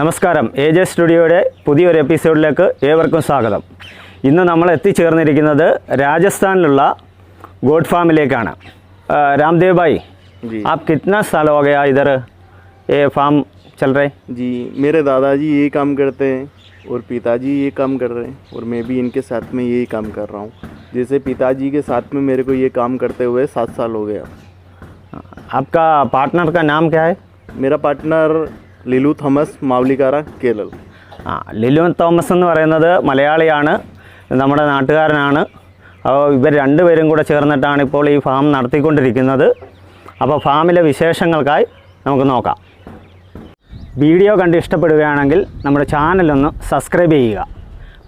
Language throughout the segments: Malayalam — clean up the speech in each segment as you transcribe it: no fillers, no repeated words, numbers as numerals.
നമസ്കാരം AJ സ്റ്റുഡിയോയുടെ പുതിയൊരു എപ്പിസോഡിലേക്ക് ഏവർക്കും സ്വാഗതം. ഇന്ന് നമ്മൾ എത്തിച്ചേർന്നിരിക്കുന്നത് രാജസ്ഥാനിലുള്ള गोट फार्मिलेकाना। रामदेव भाई जी, आप कितना साल हो गया इधर ये फार्म चल रहे? जी मेरे दादाजी यही काम करते हैं और पिताजी ये काम कर रहे हैं और मैं भी इनके साथ में यही काम कर रहा हूँ। जैसे पिताजी के साथ में मेरे को ये काम करते हुए 7 साल हो गया। आपका पार्टनर का नाम क्या है? मेरा partner Lilu Thomas മാവലിക്കാര Kerala. Lilu Thomas എന്ന് പറയുന്നത് മലയാളിയാണ്, നമ്മുടെ നാട്ടുകാരനാണ്. അപ്പോൾ ഇവർ രണ്ടുപേരും കൂടെ ചേർന്നിട്ടാണ് ഇപ്പോൾ ഈ ഫാം നടത്തിക്കൊണ്ടിരിക്കുന്നത്. അപ്പോൾ ഫാമിലെ വിശേഷങ്ങൾക്കായി നമുക്ക് നോക്കാം. വീഡിയോ കണ്ട് ഇഷ്ടപ്പെടുകയാണെങ്കിൽ നമ്മുടെ ചാനലൊന്ന് സബ്സ്ക്രൈബ് ചെയ്യുക,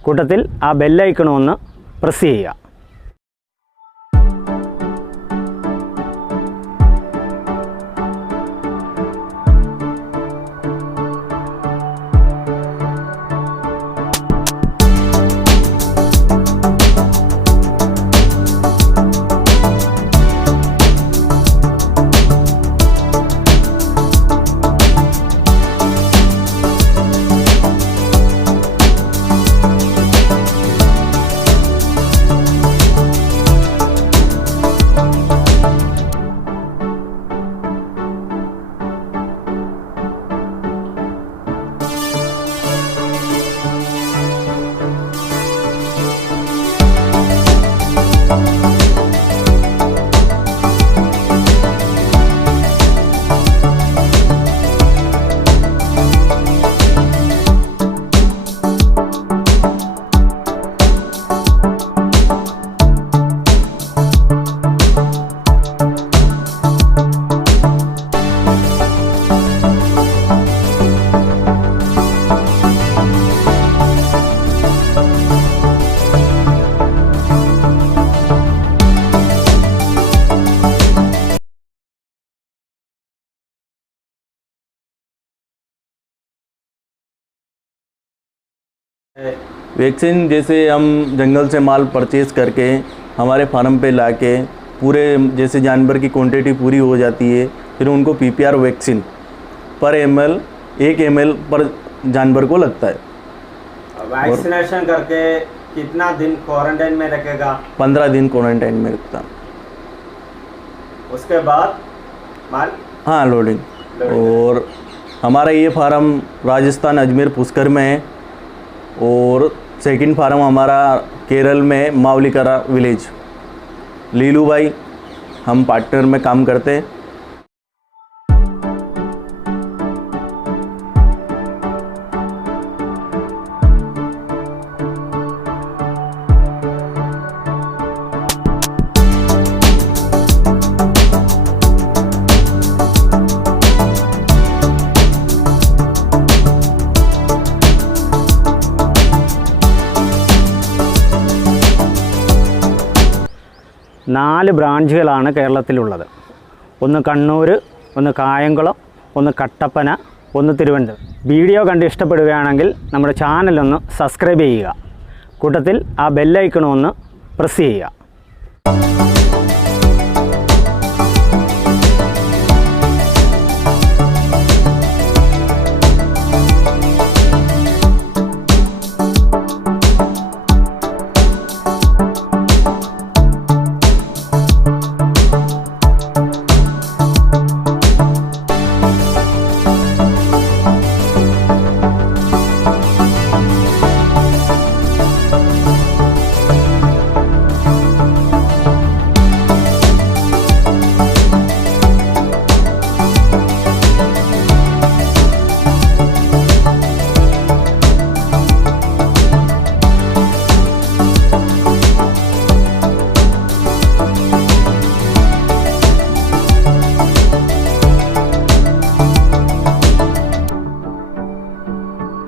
കൂട്ടത്തിൽ ആ ബെല്ലൈക്കണും ഒന്ന് പ്രസ് ചെയ്യുക. वैक्सीन जैसे हम जंगल से माल परचेज़ करके हमारे फार्म पे लाके पूरे जैसे जानवर की क्वांटिटी पूरी हो जाती है, फिर उनको PPR वैक्सीन पर ml 1 ml पर जानवर को लगता है। वैक्सीनेशन करके कितना दिन क्वारंटाइन में रखेगा? 15 दिन क्वारंटाइन में रखता। उसके बाद माल हाँ लोडिंग। और हमारा ये फार्म राजस्थान अजमेर पुष्कर में है और सेकंड फार्म हमारा केरल में मावलिकारा विलेज। लीलू भाई हम पार्टनर में काम करते हैं। നാല് ബ്രാഞ്ചുകളാണ് കേരളത്തിലുള്ളത്. ഒന്ന് കണ്ണൂർ, ഒന്ന് കായംകുളം, ഒന്ന് കട്ടപ്പന, ഒന്ന് തിരുവനന്തപുരം. വീഡിയോ കണ്ട് ഇഷ്ടപ്പെടുകയാണെങ്കിൽ നമ്മുടെ ചാനലൊന്ന് സബ്സ്ക്രൈബ് ചെയ്യുക, കൂട്ടത്തിൽ ആ ബെല്ലൈക്കണും ഒന്ന് പ്രസ് ചെയ്യുക.